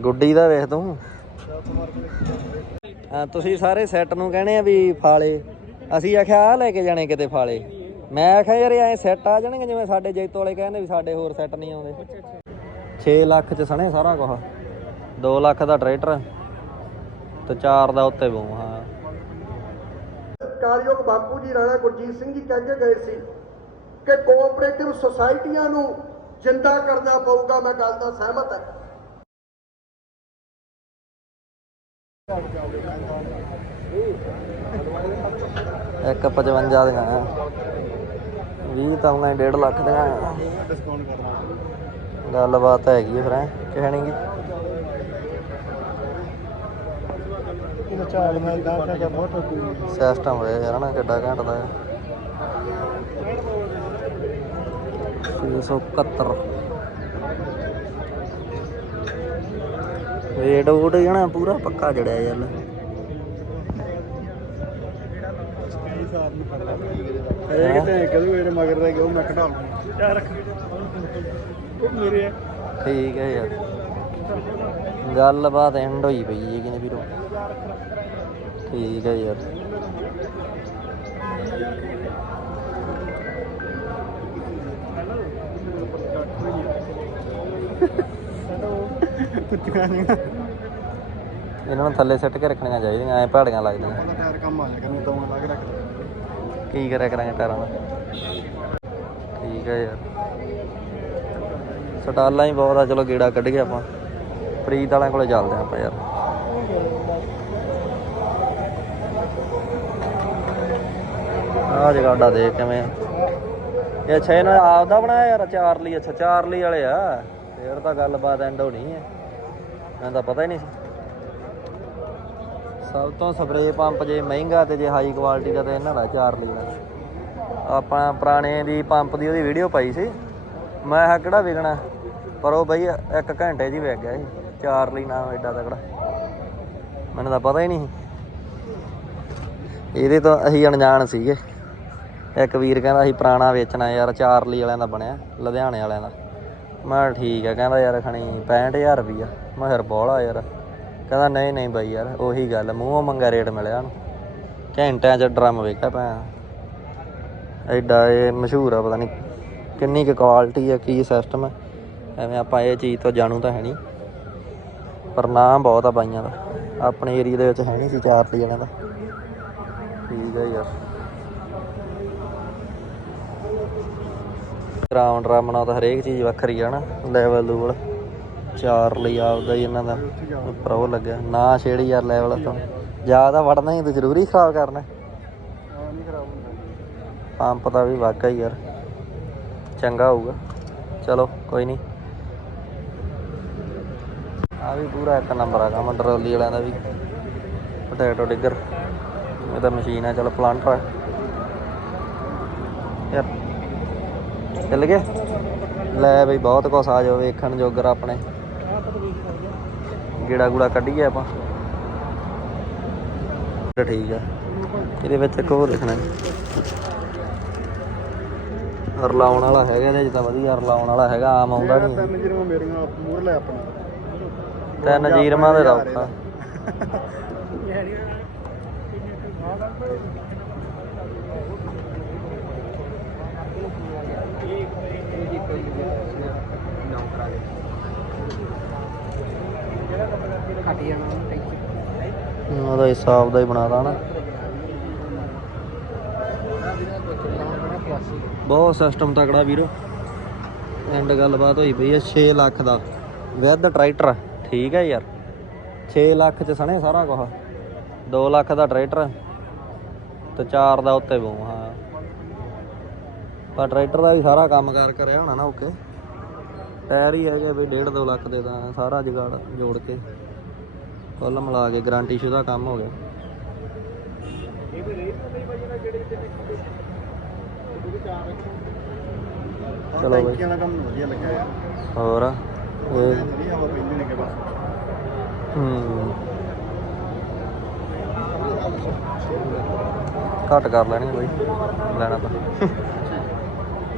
ਗੁੱਡੀ ਦਾ ਵੇਖ ਤੂੰ। ਹਾਂ, ਤੁਸੀਂ ਸਾਰੇ ਸੈੱਟ ਨੂੰ ਕਹਿੰਦੇ ਆ ਵੀ ਫਾਲੇ। ਅਸੀਂ ਆਖਿਆ ਆ ਲੈ ਕੇ ਜਾਣੇ ਕਿਤੇ ਫਾਲੇ। ਮੈਂ ਆਖਿਆ, ਯਾਰ ਐ ਸੈੱਟ ਆ ਜਾਣਗੇ ਜਿਵੇਂ ਸਾਡੇ ਜੈਤੋ ਵਾਲੇ ਕਹਿੰਦੇ ਵੀ ਸਾਡੇ ਹੋਰ ਸੈੱਟ ਨਹੀਂ ਆਉਂਦੇ। 6 ਲੱਖ ਚ ਸਣੇ ਸਾਰਾ ਕੁਝ 2 ਲੱਖ ਦਾ ਟਰੈਕਟਰ ਤੇ 4 ਦਾ ਉੱਤੇ ਬੂ ਹਾਂ। ਕਾਰਯੋਗ ਬਾਪੂ ਜੀ, ਰਾਣਾ ਗੁਰਜੀਤ ਸਿੰਘ ਜੀ ਕਹਿ ਕੇ ਗਏ ਸੀ ਕਿ ਕੋਆਪਰੇਟਿਵ ਸੁਸਾਇਟੀਆਂ ਨੂੰ ਜਿੰਦਾ ਕਰਨਾ ਪਊਗਾ, ਮੈਂ ਗੱਲ ਦਾ ਸਹਿਮਤ ਹਾਂ। ਇੱਕ 55 ਦੀਆਂ ਆ 20 ਤਾਂ ਉਹਨਾਂ 1.5 ਲੱਖ ਦੀਆਂ ਗੱਲਬਾਤ ਹੈਗੀ ਹੈ ਫਿਰ ਐ ਕਹਿਣੀਗੀ ਇਹ ਸਿਸਟਮ ਹੋਇਆ ਯਾਰ ਨਾ, ਕਿੱਡਾ ਘੰਟ ਦਾ ਹੈ 371 ਵੇਟ ਵੂਟ ਜਣਾ ਪੂਰਾ ਪੱਕਾ ਜੜਿਆ ਯਾਰ ਕਈ ਸਾਲ ਨੂੰ ਕਰਦਾ ਇਹ ਕਿਤੇ ਕਦੋਂ ਇਹਦੇ ਮਗਰ ਰਹਿ ਗਿਆ ਉਹ ਮੈਂ ਘਟਾ ਲਵਾਂ। ਯਾਰ ਰੱਖ ਉਹ ਮੇਰੇ ਆ। ਠੀਕ ਹੈ ਯਾਰ। ਗੱਲਬਾਤ ਐਂਡ ਹੋਈ ਪਈ ਹੈ ਕਿਨੇ ਵੀਰੋ। ਠੀਕ ਹੈ ਯਾਰ। ਇਹਨਾਂ ਨੂੰ ਥੱਲੇ ਸਿੱਟ ਕੇ ਰੱਖਣੀਆਂ ਚਾਹੀਦੀਆਂ ਐ ਪਹਾੜੀਆਂ ਲੱਗਦੀਆਂ। ਉਹਦਾ ਟਾਇਰ ਕੰਮ ਆ ਜਾਏਗਾ ਨਹੀਂ ਤਾਂ ਲਾ ਕੇ ਰੱਖ ਕੀ ਕਰਿਆ ਕਰਾਂਗੇ ਟਾਇਰਾਂ ਦਾ? ਠੀਕ ਹੈ ਯਾਰ। ਸਟਾਲਾਂ ਹੀ ਬਹੁਤ ਆ ਚਲੋ ਗੇੜਾ ਕੱਢ ਗਿਆ ਆਪਾਂ। ਪ੍ਰੀਤ ਵਾਲਿਆਂ ਕੋਲੇ ਚੱਲਦੇ ਆਪਾਂ ਯਾਰ। ਆਹ ਜਗਾਡਾ ਦੇਖ ਕਿਵੇਂ ਆ। ਇਹ ਅੱਛਾ ਇਹਨਾਂ ਨੇ ਆਪਦਾ ਬਣਾਇਆ ਯਾਰ ਚਾਰਲੀ। ਅੱਛਾ ਚਾਰਲੀ ਵਾਲੇ ਆ। ਫੇਰ ਤਾਂ ਗੱਲਬਾਤ ਐਂਡ ਹੋਣੀ ਹੈ ਮੈਨੂੰ ਤਾਂ ਪਤਾ ਹੀ ਨਹੀਂ ਸੀ। ਸਭ ਤੋਂ ਸਪਰੇਅ ਪੰਪ ਜੇ ਮਹਿੰਗਾ ਤੇ ਜੇ ਹਾਈ ਕੁਆਲਿਟੀ ਦਾ ਤੇ ਇਹਨਾਂ ਦਾ ਚਾਰਲੀ ਦਾ ਆਪਾਂ ਪੁਰਾਣੇ ਦੀ ਪੰਪ ਦੀ ਉਹਦੀ ਵੀਡੀਓ ਪਾਈ ਸੀ। ਮੈਂ ਕਿਹਾ ਕਿਹੜਾ ਵਿਕਣਾ? ਪਰ ਉਹ ਬਈ ਇੱਕ ਘੰਟੇ 'ਚ ਵਿਕ ਗਿਆ ਸੀ। ਚਾਰਲੀ ਨਾਮ ਐਡਾ ਤਕੜਾ। ਮੈਨੂੰ ਤਾਂ ਪਤਾ ਹੀ ਨਹੀਂ ਸੀ। ਇਹਦੇ ਤੋਂ ਅਸੀਂ ਅਣਜਾਣ ਸੀਗੇ। ਇੱਕ ਵੀਰ ਕਹਿੰਦਾ ਅਸੀਂ ਪੁਰਾਣਾ ਵੇਚਣਾ ਯਾਰ ਚਾਰਲੀ ਵਾਲਿਆਂ ਦਾ ਬਣਿਆ, ਲੁਧਿਆਣੇ ਵਾਲਿਆਂ ਦਾ। ਮੈਂ ਕਿਹਾ ਠੀਕ ਹੈ ਕਹਿੰਦਾ ਯਾਰ ਖਣੀ 65000 ਰੁਪਈਆ। ਮੈਂ ਕਿਹਾ ਯਾਰ ਬੋਲਾ ਯਾਰ। ਕਹਿੰਦਾ, ਨਹੀਂ ਨਹੀਂ ਬਾਈ ਯਾਰ, ਉਹੀ ਗੱਲ, ਮੂੰਹੋਂ ਮੰਗਾ ਰੇਟ ਮਿਲਿਆ ਉਹਨੂੰ। ਘੰਟਿਆਂ 'ਚ ਡਰਮ ਵੇਖਿਆ ਪਿਆ ਐਡਾ ਇਹ ਮਸ਼ਹੂਰ ਆ, ਪਤਾ ਨਹੀਂ ਕਿੰਨੀ ਕੁ ਕੁਆਲਿਟੀ ਹੈ ਕੀ ਸਿਸਟਮ ਹੈ ਐਵੇਂ ਆਪਾਂ ਇਹ ਚੀਜ਼ ਤੋਂ ਜਾਣੂ ਤਾਂ ਹੈ ਨਹੀਂ ਪਰ ਨਾਮ ਬਹੁਤ ਆ ਬਾਈਆਂ ਦਾ। ਆਪਣੇ ਏਰੀਆ ਦੇ ਵਿੱਚ ਹੈ ਨਹੀਂ ਸੀ ਚਾਰ ਵਾਲਿਆਂ ਦਾ। ਠੀਕ ਹੈ ਯਾਰ। ਗਰਾਊਂਡ ਰਾਮਣਾ ਤਾਂ ਹਰੇਕ ਚੀਜ਼ ਵੱਖਰੀ ਆ ਨਾ ਲੈਵਲ ਲੂਵਲ ਚਾਰ ਲਈ ਆਪਦਾ ਹੀ ਇਹਨਾਂ ਦਾ। ਪ੍ਰੋ ਲੱਗਿਆ। ਨਾ ਛੇੜੀ ਯਾਰ ਲੈਵਲ ਤੋਂ। ਜ਼ਿਆਦਾ ਵੜਨਾ ਹੀ ਤੇ ਜ਼ਰੂਰੀ ਖਰਾਬ ਕਰਨਾ। ਪੰਪ ਦਾ ਵੀ ਵਾਕਾ ਯਾਰ। ਚੰਗਾ ਹੋਊਗਾ। ਚਲੋ, ਕੋਈ ਨਹੀਂ ਆ ਵੀ ਪੂਰਾ ਇੱਕ ਨੰਬਰ ਆ ਕੰਮ, ਟਰੋਲੀ ਵਾਲਿਆਂ ਦਾ ਵੀ। ਪੋਟੈਟੋ ਡਿੱਗਰ ਇਹ ਤਾਂ ਮਸ਼ੀਨ ਆ, ਚਲੋ ਪਲਾਂਟਰ ਆ। ਯਾਰ, ਚੱਲ ਗਏ ਲੈ ਬਈ, ਬਹੁਤ ਕੁਛ ਆ ਜਾਓ ਵੇਖਣ ਜੋਗਰ ਆਪਣੇ। ਗੇੜਾ ਗੂੜਾ ਕੱਢੀਏ ਆਪਾਂ। ਠੀਕ ਆ। ਇਹਦੇ ਵਿੱਚ ਇੱਕ ਹੋਰ ਲਿਖਣਾ ਰਲਾਉਣ ਵਾਲਾ ਹੈਗਾ ਇਹਦੇ ਤਾਂ ਵਧੀਆ ਰਲਾਉਣ ਵਾਲਾ ਹੈਗਾ ਆਮ ਆਉਂਦਾ ਨਹੀਂ। ਤਿੰਨ ਜਿਹੜੀਆਂ ਮੇਰੀਆਂ ਮੂਰ ਲੈ ਆਪਣਾ। ਤਿੰਨ ਜੀਰਮਾਂ ਦੇ ਰੌਖਾ ਉਹਦਾ ਹਿਸਾਬ ਦਾ ਹੀ ਬਣਾਦਾ ਨਾ। ਬਹੁਤ ਸਿਸਟਮ ਤਕੜਾ ਵੀਰੋ। ਐਂਡ ਗੱਲਬਾਤ ਹੋਈ ਪਈ ਹੈ 6 ਲੱਖ ਦਾ। ਵਿਦ ਟਰੈਕਟਰ ਠੀਕ ਹੈ ਯਾਰ। 6 ਲੱਖ ਚ ਸਣੇ ਸਾਰਾ ਕੁਝ 2 ਲੱਖ ਦਾ ਟਰੈਕਟਰ ਤੇ 4 ਦਾ ਉੱਤੇ ਬੂ ਹਾਂ। ਪਰ ਟਰੈਕਟਰ ਦਾ ਵੀ ਸਾਰਾ ਕੰਮ ਕਾਰ ਕਰਿਆ ਹੋਣਾ ਨਾ ਓਕੇ। ਟਾਇਰ ਹੀ ਹੈਗੇ ਵੀ 1.5 2 ਲੱਖ ਦੇ ਤਾਂ ਸਾਰਾ ਜਗਾੜ ਜੋੜ ਕੇ ਕੁੱਲ ਮਿਲਾ ਕੇ ਗਾਰੰਟੀ ਸ਼ੁਦਾ ਕੰਮ ਹੋ ਗਿਆ। ਚਲੋ ਬਈ। ਕੰਮ ਵਧੀਆ ਯਾਰ ਹੋਰ? ਇਹ ਵਧੀਆ ਹੋਰ ਪੈਂਦੇ ਨੇ ਕਿ ਬਸ। ਹੂੰ। ਘੱਟ ਕਰ ਲੈਣੀ ਬਈ ਲੈਣਾ ਤਾਂ।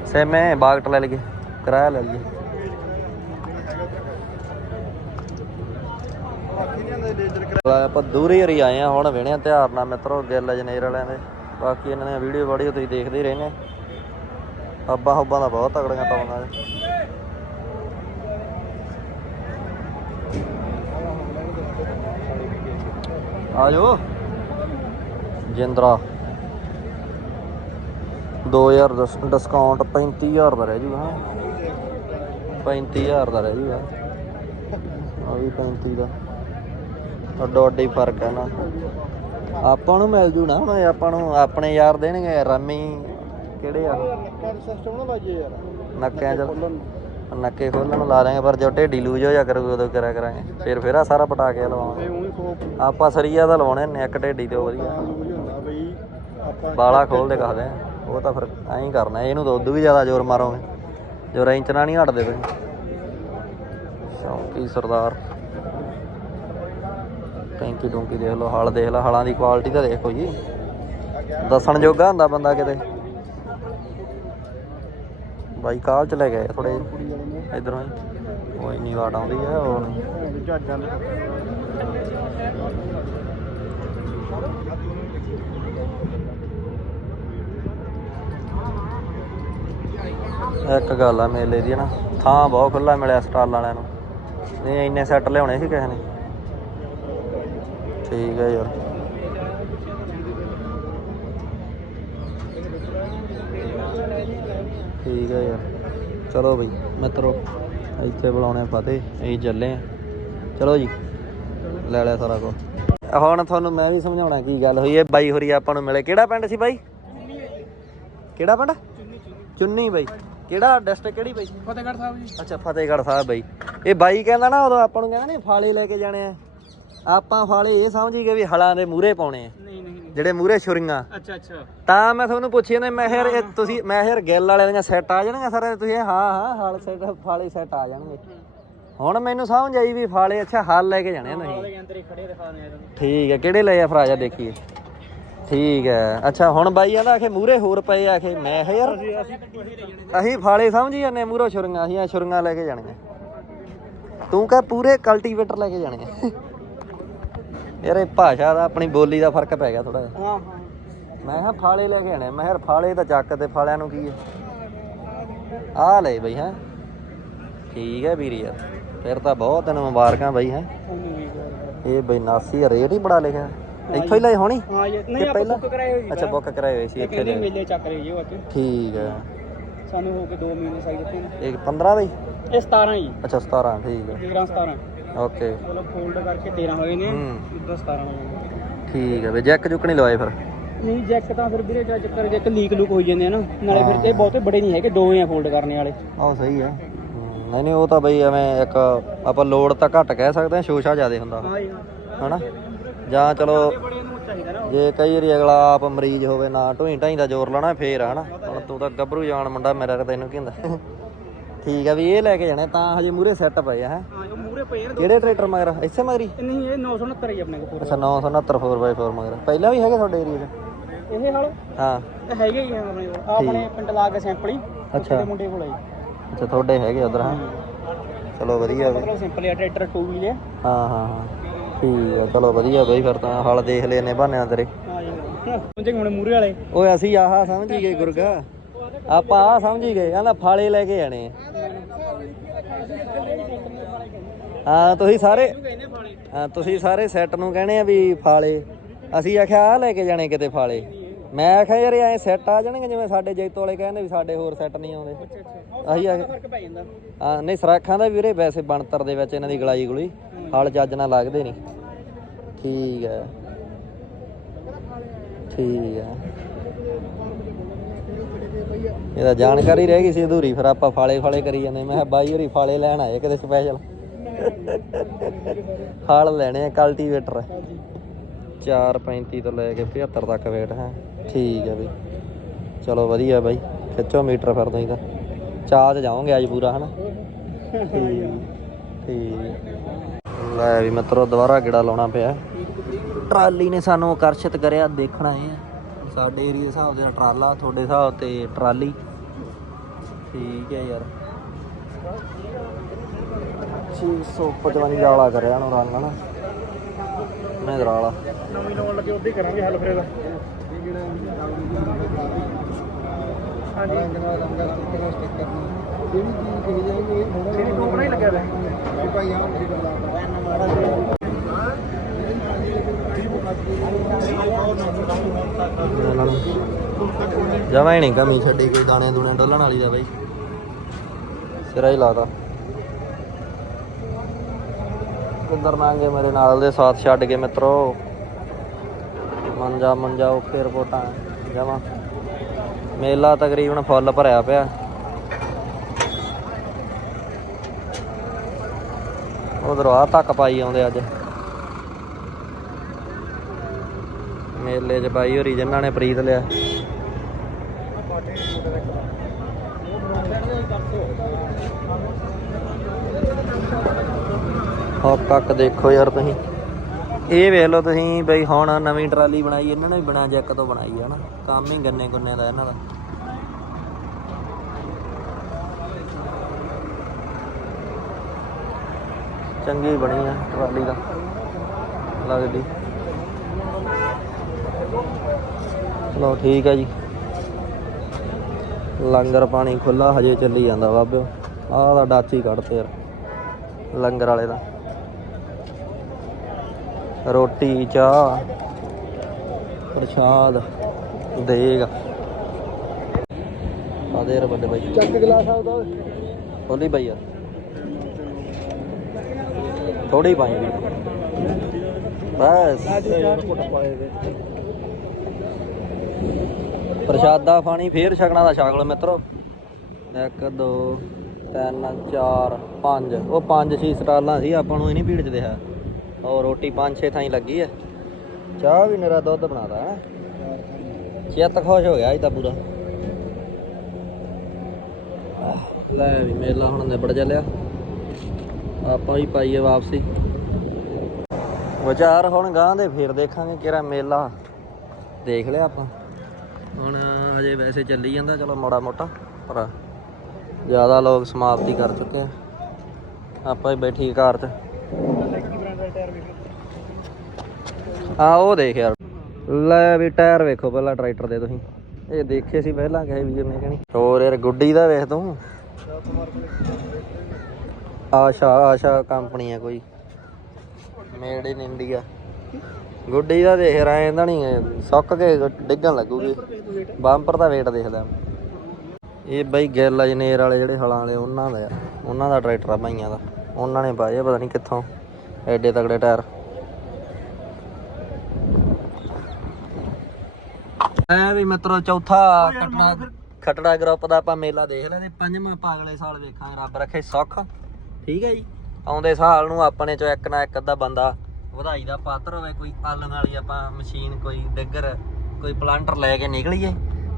ਸੇਮੇ ਬਾਗਟ ਲੈ ਲਈਏ ਕਿਰਾਇਆ ਲੈ ਲਈਏ ਬਾਕੀ ਨਹੀਂ ਆਂਦੇ ਲੇਜ਼ਰ ਆਪਾਂ ਦੂਰੀ ਹਰੀ ਆਏ ਆ, ਹੁਣ ਵੇਣਿਆ ਧਿਆਨ ਨਾਲ ਮਿੱਤਰੋ, ਗਿੱਲ ਜਨੇਰ ਵਾਲਿਆਂ ਦੇ। ਬਾਕੀ ਇਹਨਾਂ ਦੀਆਂ ਵੀਡੀਓ ਵਾਡੀਓ ਤੁਸੀਂ ਦੇਖਦੇ ਹੀ ਰਹਿੰਦੇ ਅੱਬਾ ਹੁੱਬਾਂ ਦਾ ਬਹੁਤ ਤਗੜੀਆਂ ਪਾਉਂਦਾ ਹੈ ਆ ਜਿੰਦਰਾ। 2000 ਡਿਸਕਾਊਂਟ 35000 ਦਾ ਰਹਿ ਜੂਗਾ, ਹਾਂ। 35000 ਦਾ ਰਹਿ ਜੂਗਾ। ਆ ਵੀ 35 ਦਾ। ਅੱਡੋ ਅੱਡੀ ਫ਼ਰਕ ਹੈ ਨਾ। ਆਪਾਂ ਨੂੰ ਮਿਲ ਜੂ ਨਾ ਹੁਣ ਇਹ ਆਪਾਂ ਨੂੰ ਆਪਣੇ ਯਾਰ ਦੇਣਗੇ ਰਮੀ ਕਿਹੜੇ ਆ? ਕਰ ਸਿਸਟਮ ਨਾ ਲਾਜੇ ਯਾਰ। ਨੱਕਿਆਂ ਚ ਨੱਕੇ ਖੋਲਣ ਨੂੰ ਲਾ ਦਾਂਗੇ ਪਰ ਜੋ ਢੇਡੀ ਲੂਜ ਹੋ ਜਾ ਕਰੂਗਾ ਉਦੋਂ ਕਰਿਆ ਕਰਾਂਗੇ। ਫਿਰ ਫਿਰ ਆ ਸਾਰਾ ਪਟਾ ਕੇ ਲਵਾਵਾਂਗੇ ਆਪਾਂ ਸਰੀਆ ਦਾ ਲਵਾਉਣੇ ਨੇ ਇੱਕ ਢੇਡੀ ਤੇ ਵਧੀਆ। ਬਾਲਾ ਖੋਲਦੇ ਕਹਦੇ ਆ। ਉਹ ਤਾਂ ਫਿਰ ਐਂ ਕਰਨਾ ਇਹਨੂੰ ਤਾਂ ਉਦੋਂ ਵੀ ਜ਼ਿਆਦਾ ਜ਼ੋਰ ਮਾਰੋਗੇ। ਜੋ ਰੈਂਚ ਨਾਲ ਨਹੀਂ ਹਟਦੇ ਤੁਸੀਂ ਸ਼ੌਂਕੀ ਸਰਦਾਰ। ਟੈਂਕੀ ਟੂੰਕੀ ਦੇਖ ਲਓ, ਹਲ ਦੇਖ ਲਓ, ਹਲਾਂ ਦੀ ਕੁਆਲਿਟੀ ਤਾਂ ਦੇਖੋ ਜੀ। ਦੱਸਣ ਜੋਗਾ ਹੁੰਦਾ ਬੰਦਾ ਕਿਤੇ। ਬਾਈ ਕਾਲ ਚ ਲੈ ਗਏ ਥੋੜੇ ਇਧਰੋਂ ਹੀ। ਕੋਈ ਨਹੀਂ ਵਾਟ ਆਉਂਦੀ ਹੈ ਉਹ ਨਹੀਂ ਜੱਜਾਂ ਦੇ ਇੱਕ ਗੱਲ ਆ ਮੇਲੇ ਦੀ ਨਾ, ਥਾਂ ਬਹੁਤ ਖੁੱਲਾ ਮਿਲਿਆ ਸਟਾਲ ਵਾਲਿਆਂ ਨੂੰ। ਨਹੀਂ, ਇੰਨੇ ਸੈੱਟ ਲਿਆਉਣੇ ਸੀ ਕਿਸੇ ਨੇ। ਠੀਕ ਹੈ ਯਾਰ। ਠੀਕ ਹੈ ਯਾਰ। ਚਲੋ ਬਈ ਮਿੱਤਰੋ ਇੱਥੇ ਬੁਲਾਉਣੇ ਫਤਿਹ ਅਸੀਂ ਚੱਲੇ ਆ। ਚਲੋ ਜੀ ਲੈ ਲਿਆ ਸਾਰਾ ਕੁਝ ਹੁਣ ਤੁਹਾਨੂੰ ਮੈਂ ਵੀ ਸਮਝਾਉਣਾ ਕੀ ਗੱਲ ਹੋਈ ਹੈ। ਬਾਈ ਹੋਰੀ ਆਪਾਂ ਨੂੰ ਮਿਲੇ। ਕਿਹੜਾ ਪਿੰਡ ਸੀ ਬਾਈ? ਕਿਹੜਾ ਪਿੰਡ? ਚੁੰਨੀ ਬਾਈ। ਕਿਹੜਾ ਡਿਸਟ੍ਰਿਕਟ ਕਿਹੜੀ ਬਾਈ? ਫਤਿਹਗੜ੍ਹ ਸਾਹਿਬ ਜੀ। ਅੱਛਾ ਫਤਿਹਗੜ੍ਹ ਸਾਹਿਬ ਬਾਈ। ਇਹ ਬਾਈ ਕਹਿੰਦਾ ਨਾ ਉਦੋਂ ਆਪਾਂ ਨੂੰ ਕਹਿੰਦਾ ਨੇ ਫਾਲੇ ਲੈ ਕੇ ਜਾਣੇ ਆ। ਆਪਾਂ ਫਾਲੇ ਇਹ ਸਮਝੀ ਗਏ ਵੀ ਹਲਾਂ ਦੇ ਮੂਹਰੇ ਪਾਉਣੇ ਆ। ਨਹੀਂ ਨਹੀਂ ਜਿਹੜੇ ਮੂਹਰੇ ਛੁਰੀਆਂ। ਅੱਛਾ ਅੱਛਾ। ਤਾਂ ਮੈਂ ਤੁਹਾਨੂੰ ਪੁੱਛਿਆ ਨੇ ਮੈਂ ਯਾਰ ਇਹ ਤੁਸੀਂ ਮੈਂ ਯਾਰ ਗਿੱਲ ਵਾਲੇ ਦੀਆਂ ਸੈੱਟ ਆ ਜਾਣਗੀਆਂ ਸਾਰੇ ਤੁਸੀਂ ਹਾਂ ਹਾਂ ਹਲ ਸੈੱਟ ਫਾਲੇ ਸੈੱਟ ਆ ਜਾਣਗੇ। ਹੁਣ ਮੈਨੂੰ ਸਮਝ ਆਈ ਵੀ ਫਾਲੇ ਅੱਛਾ ਹਲ ਲੈ ਕੇ ਜਾਣੇ ਆ ਤੁਸੀਂ। ਉਹਦੇ ਅੰਦਰ ਹੀ ਖੜੇ ਦਿਖਾਣੇ ਆ ਠੀਕ ਹੈ ਕਿਹੜੇ ਲਏ ਆ ਫਰਾਜਾ ਦੇਖੀਏ। ਠੀਕ ਹੈ ਅੱਛਾ ਹੁਣ ਬਾਈ ਕਹਿੰਦਾ ਆਖੇ ਮੂਹਰੇ ਹੋਰ ਪਏ ਆਖੇ ਮੈਂ ਕਿਹਾ ਯਾਰ ਅਸੀਂ ਫਾਲੇ ਸਮਝੀ ਜਾਂਦੇ ਮੂਹਰੋਂ ਛੁਰੀਆਂ ਅਸੀਂ ਆ ਛੁਰੀਆਂ ਲੈ ਕੇ ਜਾਣੀਆਂ। ਤੂੰ ਕਹ ਪੂਰੇ ਕਲਟੀਵੇਟਰ ਲੈ ਕੇ ਜਾਣੇ ਆ ਯਾਰ ਇਹ ਭਾਸ਼ਾ ਦਾ ਆਪਣੀ ਬੋਲੀ ਦਾ ਫ਼ਰਕ ਪੈ ਗਿਆ ਥੋੜਾ ਜਿਹਾ। ਹਾਂ ਹਾਂ। ਮੈਂ ਕਿਹਾ ਫਾਲੇ ਲੈ ਕੇ ਆਣੇ ਮੈਂ ਯਾਰ ਫਾਲੇ ਤਾਂ ਚੱਕ ਤੇ ਫਾਲਿਆਂ ਨੂੰ ਕੀ ਹੈ? ਆ ਲੈ ਬਈ ਹੈ। ਠੀਕ ਹੈ ਵੀਰ ਯਾਰ। ਫਿਰ ਤਾਂ ਬਹੁਤ ਤੈਨੂੰ ਮੁਬਾਰਕਾਂ ਬਈ ਹੈ। ਇਹ ਬਈ 89 ਰੇਟ ਹੀ ਬੜਾ ਲਿਖਿਆ। ਇੱਥੋਂ ਹੀ ਲਈ ਹੋਣੀ? ਹਾਂ ਨਹੀਂ ਆਪਾਂ ਪਹਿਲਾਂ? ਬੁੱਕ ਕਰਾਏ ਜੀ ਅੱਛਾ ਬੁੱਕ ਕਰਾਏ ਹੋਏ ਸੀ ਇੱਥੇ ਦੇ ਮੇਲੇ ਚੱਕ ਰਹੇ ਜੀ ਉਹ ਅੱਜ। ਠੀਕ ਹੈ। ਸਾਨੂੰ ਹੋ ਕੇ 2 ਮਹੀਨੇ ਸਾਈ ਦਿੱਤੇ ਇਹ 15 ਬਈ? ਇਹ 17 ਜੀ ਅੱਛਾ 17 ਠੀਕ ਹੈ। 13 17 ਓਕੇ ਮਤਲਬ ਫੋਲਡ ਕਰਕੇ 13 ਹੋਏ ਨੇ ਹੂੰ। ਇਦਾਂ 17 ਹੋ ਗਏ ਠੀਕ ਹੈ ਬਈ ਜੈਕ ਜੁਕ ਨਹੀਂ ਲਵਾਏ ਫਿਰ? ਨਹੀਂ ਜੈਕ ਤਾਂ ਫਿਰ ਵੀਰੇ ਜਿਹੜਾ ਚੱਕਰ ਜੈਕ ਲੀਕ ਲੂਕ ਹੋਈ ਜਾਂਦੇ ਆ ਨਾ ਨਾਲੇ ਫਿਰ ਇਹ ਬਹੁਤੇ ਬੜੇ ਨਹੀਂ ਹੈਗੇ ਦੋ ਹੀ ਆ ਫੋਲਡ ਕਰਨੇ ਵਾਲੇ। ਆਹ ਸਹੀ ਹੈ ਹਮ, ਨਹੀਂ ਨਹੀਂ ਉਹ ਤਾਂ ਬਈ ਐਵੇਂ ਇੱਕ ਆਪਾਂ ਲੋਡ ਤਾਂ ਘੱਟ ਕਹਿ ਸਕਦੇ ਹਾਂ ਸ਼ੋਸ਼ਾ ਜ਼ਿਆਦਾ ਹੁੰਦਾ। ਹਾਂ ਜੀ ਹਨਾ? ਜਾਂ ਚਲੋ ਬੜੀ ਨੂੰ ਚਾਹੀਦਾ ਨਾ ਜੇ ਕਈ ਵਾਰੀ ਅਗਲਾ ਆਪ ਮਰੀਜ਼ ਹੋਵੇ ਨਾ ਢੋਈ ਢਾਈ ਦਾ ਜ਼ੋਰ ਲਾਣਾ ਫੇਰ ਆ ਹਨਾ? ਹੁਣ ਤੂੰ ਤਾਂ ਗੱਭਰੂ ਜਾਣ ਮੁੰਡਾ ਮੇਰਾ ਕਿ ਤੈਨੂੰ ਕੀ ਹੁੰਦਾ? ਠੀਕ ਆ ਵੀ ਇਹ ਲੈ ਕੇ ਜਾਣੇ ਤਾਂ ਹਜੇ ਮੂਰੇ ਸੈੱਟ ਪਏ ਆ ਹੈਂ? ਪਏ ਨੇ ਦੋ ਕਿਹੜੇ ਟਰੈਕਟਰ ਮਗਰ? ਇੱਥੇ ਮਗਰੀ ਨਹੀਂ ਇਹ 969 ਹੀ ਆਪਣੇ ਕੋਲ ਅੱਛਾ 969 4x4 ਮਗਰ। ਪਹਿਲਾਂ ਵੀ ਹੈਗੇ ਤੁਹਾਡੇ ਏਰੀਆ 'ਚ? ਇਹ ਹਾਲ? ਹਾਂ। ਇਹ ਹੈਗੇ ਹੀ ਆ ਆਪਣੇ ਕੋਲ। ਆਹ ਆਪਣੇ ਪਿੰਡ ਲਾ ਕੇ ਸੈਂਪਲ ਹੀ। ਅੱਛਾ। ਮੁੰਡੇ ਕੋਲ ਆ ਜੀ। ਅੱਛਾ ਤੁਹਾਡੇ ਹੈਗੇ ਉਧਰ ਹਾਂ? ਚਲੋ ਵਧੀਆ ਵੀ। ਮਤਲਬ ਸਿੰਪਲ ਆ ਟਰੈਕਟਰ ਟੂ ਵੀਲ ਆ। ਹਾਂ ਹਾਂ ਹਾਂ। ਠੀਕ ਆ ਚਲੋ ਵਧੀਆ ਬਈ ਫਿਰ ਤਾਂ। ਹਲ ਦੇਖ ਲਏ ਨੇ ਬਹਾਨਿਆਂ ਤੇਰੇ। ਹਾਂ ਜੀ ਪਹੁੰਚੇ ਹੁਣ ਮੂਰੇ ਵਾਲੇ। ਓਏ ਅਸੀਂ ਆਹ ਸਮਝ ਹੀ ਗਏ ਗੁਰਗਾ। ਆਪਾਂ ਆਹ ਸਮਝ ਹੀ ਗਏ। ਕਹਿੰਦਾ ਫਾਲੇ ਲੈ ਕੇ ਜਾਣੇ ਆ। ਹਾਂ ਤੁਸੀਂ ਸਾਰੇ ਹਾਂ ਤੁਸੀਂ ਸਾਰੇ ਸੈੱਟ ਨੂੰ ਕਹਿੰਦੇ ਆ ਵੀ ਫਾਲੇ। ਅਸੀਂ ਆਖਿਆ ਆ ਲੈ ਕੇ ਜਾਣੇ ਕਿਤੇ ਫਾਲੇ। ਮੈਂ ਆਖਿਆ ਯਾਰ ਐ ਸੈੱਟ ਆ ਜਾਣਗੇ ਜਿਵੇਂ ਸਾਡੇ ਜੈਤੋ ਵਾਲੇ ਕਹਿੰਦੇ ਵੀ ਸਾਡੇ ਹੋਰ ਸੈੱਟ ਨਹੀਂ ਆਉਂਦੇ। ਅਸੀਂ ਆ ਹਾਂ ਨਹੀਂ ਸਰਾਖਾਂ ਦਾ ਵੀਰੇ ਵੈਸੇ ਬਣਤਰ ਦੇ ਵਿੱਚ ਇਹਨਾਂ ਦੀ ਗਲਾਈ ਗਲੂਈ। ਹਲ ਜੱਜ ਨਾਲ ਲੱਗਦੇ ਨਹੀਂ। ਠੀਕ ਹੈ। ਠੀਕ ਹੈ। ਇਹਦਾ ਜਾਣਕਾਰੀ ਰਹਿ ਗਈ ਸੀ ਅਧੂਰੀ। ਫਿਰ ਆਪਾਂ ਫਾਲੇ ਫਾਲੇ ਕਰੀ ਜਾਂਦੇ। ਮੈਂ ਬਾਈ ਹੋਰੀ ਫਾਲੇ ਲੈਣ ਆਏ ਕਿਤੇ ਸਪੈਸ਼ਲ ਹਲ ਲੈਣੇ ਆ ਕਲਟੀਵੇਟਰ 435 ਤੋਂ ਲੈ ਕੇ 75 ਤੱਕ ਵੇਟ ਹੈ। ਠੀਕ ਹੈ ਬਈ। ਚਲੋ ਵਧੀਆ ਬਾਈ, ਖਿੱਚੋ ਮੀਟਰ ਫਿਰ ਤੁਸੀਂ ਤਾਂ। ਚਾਹ ਤੇ ਜਾਓਗੇ ਅੱਜ ਪੂਰਾ, ਹਨਾ? ਠੀਕ ਠੀਕ। ਲੈ ਵੀ ਮਿੱਤਰੋ, ਦੁਬਾਰਾ ਗੇੜਾ ਲਾਉਣਾ ਪਿਆ। ਟਰਾਲੀ ਨੇ ਸਾਨੂੰ ਆਕਰਸ਼ਿਤ ਕਰਿਆ, ਦੇਖਣਾ ਇਹ ਸਾਡੇ ਏਰੀਆ ਦੇ ਹਿਸਾਬ ਦੇ ਨਾਲ ਟਰਾਲਾ, ਤੁਹਾਡੇ ਹਿਸਾਬ ਤੇ ਟਰਾਲੀ। ਠੀਕ ਹੈ ਯਾਰ। 655 ਵਾਲਾ ਕਰਿਆ ਨੂੰ ਰੰਗ ਹਨਾ। ਮਹਿੰਦਰਾ ਵਾਲਾ ਨਵੀਂ ਲਾਉਣ ਲੱਗੇ ਹੀ ਕਰਾਂਗੇ ਹੱਲ ਫਿਰ। ਇਹਦਾ ਹਾਂਜੀ। ਜਿਹੜੀ ਲੱਗਿਆ ਜਮਾਂ ਹੀ ਨਹੀਂ ਕਮੀ ਛੱਡੀ ਕੋਈ ਦਾਣੇ ਦੂਣੇ ਡੋਲਣ ਵਾਲੀ ਦਾ ਬਈ। ਸਿਰਾ ਹੀ ਲਾਤਾ ਕਿੰਦਰ ਨਾਂਗੇ ਮੇਰੇ ਨਾਲ ਦੇ ਸਾਥ ਛੱਡ ਕੇ ਮਿੱਤਰੋ। ਮੰਜਾ ਮੰਜਾ ਓਕੇ ਰਿਪੋਰਟਾਂ ਜਮਾ ਮੇਲਾ ਤਕਰੀਬਨ ਫੁੱਲ ਭਰਿਆ ਪਿਆ। ਉਧਰ ਆ ਤੱਕ ਪਾਈ ਆਉਂਦੇ ਅੱਜ। ਮੇਲੇ 'ਚ ਬਾਈ ਹੋਰੀ ਜਿਨ੍ਹਾਂ ਨੇ ਪ੍ਰੀਤ ਲਿਆ। ਹੋ ਕੱਕ ਦੇਖੋ ਯਾਰ ਤੁਸੀਂ। ਇਹ ਵੇਖ ਲਓ ਤੁਸੀਂ ਬਈ ਹੁਣ ਨਵੀਂ ਟਰਾਲੀ ਬਣਾਈ, ਇਹਨਾਂ ਨੇ ਵੀ ਬਿਨਾਂ ਜੈਕ ਤੋਂ ਬਣਾਈ ਹੈ ਨਾ। ਕੰਮ ਹੀ ਗੰਨੇ ਗੁੰਨੇ ਦਾ ਇਹਨਾਂ ਦਾ। ਚੰਗੀ ਬਣੀ ਆ ਟਰਾਲੀ ਦਾ ਲੱਗਦੀ। ਚਲੋ ਠੀਕ ਹੈ ਜੀ। ਲੰਗਰ ਪਾਣੀ ਖੁੱਲਾ ਹਜੇ ਚੱਲੀ ਜਾਂਦਾ ਬਾਬਿਓ ਆਹ ਦਾ ਡਾਚੀ ਕੱਢਤੇ ਯਾਰ, ਲੰਗਰ ਵਾਲੇ ਦਾ। ਰੋਟੀ ਚਾਹ ਪ੍ਰਸ਼ਾਦ ਦੇਗ। ਆ ਦੇ ਯਾਰ ਵੱਡੇ ਬਾਈ। ਚੱਕ ਗਲਾਸ ਆਉਦਾ ਖੋਲੀ ਬਾਈ ਯਾਰ। ਥੋੜੀ ਪਾਈ ਵੀ। ਬਸ। ਪ੍ਰਸ਼ਾਦਾ ਪਾਣੀ ਫੇਰ ਛਕਣਾ ਦਾ ਛਕ ਲਓ ਮਿੱਤਰੋ। 1 2 3 4 5 ਉਹ ਪੰਜ ਛੇ ਸਟਾਲਾਂ ਸੀ ਆਪਾਂ ਨੂੰ ਇਹ ਨਹੀਂ ਭੀੜ ਚ ਦਿਆ ਉਹ ਰੋਟੀ ਪੰਜ ਛੇ ਥਾਈ ਲੱਗੀ ਹੈ ਚਾਹ ਵੀ ਮੇਰਾ ਦੁੱਧ ਬਣਾਦਾ ਹੈ। ਚਿੱਤ ਖੁਸ਼ ਹੋ ਗਿਆ ਅੱਜ ਤਾਂ ਪੂਰਾ। ਲੈ ਵੀ ਮੇਲਾ ਹੁਣ ਨਿਬੜ ਚੱਲਿਆ। ਆਪਾਂ ਵੀ ਪਾਈਏ ਵਾਪਸੀ। ਵਿਚਾਰ ਹੁਣ ਗਾਂ ਦੇ ਫੇਰ ਦੇਖਾਂਗੇ ਕਿਹੜਾ ਮੇਲਾ ਦੇਖ ਲਿਆ ਆਪਾਂ। ਹੁਣ ਹਜੇ ਵੈਸੇ ਚੱਲੀ ਜਾਂਦਾ, ਚਲੋ ਮਾੜਾ ਮੋਟਾ, ਪਰ ਜ਼ਿਆਦਾ ਲੋਕ ਸਮਾਪਤੀ ਕਰ ਚੁੱਕੇ ਆ। ਆਪਾਂ ਹੀ ਬੈਠੀ ਕਾਰ 'ਚ। ਆ ਉਹ ਦੇਖ ਯਾਰ। ਲੈ ਵੀ ਟਾਇਰ ਵੇਖੋ ਪਹਿਲਾਂ ਟਰੈਕਟਰ ਦੇ ਤੁਸੀਂ। ਇਹ ਦੇਖੇ ਸੀ ਪਹਿਲਾਂ ਕਹੇ ਵੀਰ ਨੇ ਕਹਣੀ। ਹੋਰ ਯਾਰ ਗੁੱਡੀ ਦਾ ਵੇਖ ਤੂੰ। ਆਸ਼ਾ ਆਸ਼ਾ ਕੰਪਨੀ ਆ ਕੋਈ। ਮੇਡ ਇਨ ਇੰਡੀਆ ਗੁੱਡੀ ਦਾ ਦੇਖ ਰਾਂ ਇਹਦਾ ਨਹੀਂ ਸੁੱਕ ਕੇ ਡਿੱਗਣ ਲੱਗੂਗੀ। ਬੰਪਰ ਦਾ ਵੇਟ ਦੇਖਦਾ ਇਹ ਬਈ ਗਿੱਲ ਅਜਨੇਰ ਵਾਲੇ ਜਿਹੜੇ ਹਲਾਂ ਵਾਲੇ, ਉਹਨਾਂ ਦਾ ਆ ਉਹਨਾਂ ਦਾ ਟਰੈਕਟਰ ਆ ਭਾਈਆਂ ਦਾ। ਉਹਨਾਂ ਨੇ ਪਾਇਆ ਪਤਾ ਨਹੀਂ ਕਿੱਥੋਂ। ਐਡੇ ਤਗੜੇ ਟਾਇਰ। ਐ ਵੀ ਮਿੱਤਰੋ, ਚੌਥਾ ਖਟੜਾ ਖਟੜਾ ਗਰੁੱਪ ਦਾ ਆਪਾਂ ਮੇਲਾ ਦੇਖ ਲੈਂਦੇ ਤੇ ਪੰਜਵਾਂ ਆਪਾਂ ਅਗਲੇ ਸਾਲ ਵੇਖਾਂਗੇ, ਰੱਬ ਰੱਖੇ ਸੁੱਖ। ਠੀਕ ਹੈ ਜੀ? ਆਉਂਦੇ ਸਾਲ ਨੂੰ ਆਪਣੇ ਚੋਂ ਇੱਕ ਨਾ ਇੱਕ ਅੱਧਾ ਬੰਦਾ ਵਧਾਈ ਦਾ ਪਾਤਰ ਹੋਵੇ, ਕੋਈ ਆਲਣ ਵਾਲੀ ਆਪਾਂ ਮਸ਼ੀਨ, ਕੋਈ ਡਿੱਗਰ, ਕੋਈ ਪਲਾਂਟਰ ਲੈ ਕੇ ਨਿਕਲੀਏ।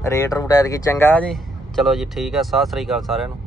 ਰੇਟ ਰੂਟ ਐਤਕੀ ਚੰਗਾ ਜੇ। ਚਲੋ ਜੀ, ਠੀਕ ਆ, ਸਤਿ ਸ੍ਰੀ ਅਕਾਲ ਸਾਰਿਆਂ ਨੂੰ।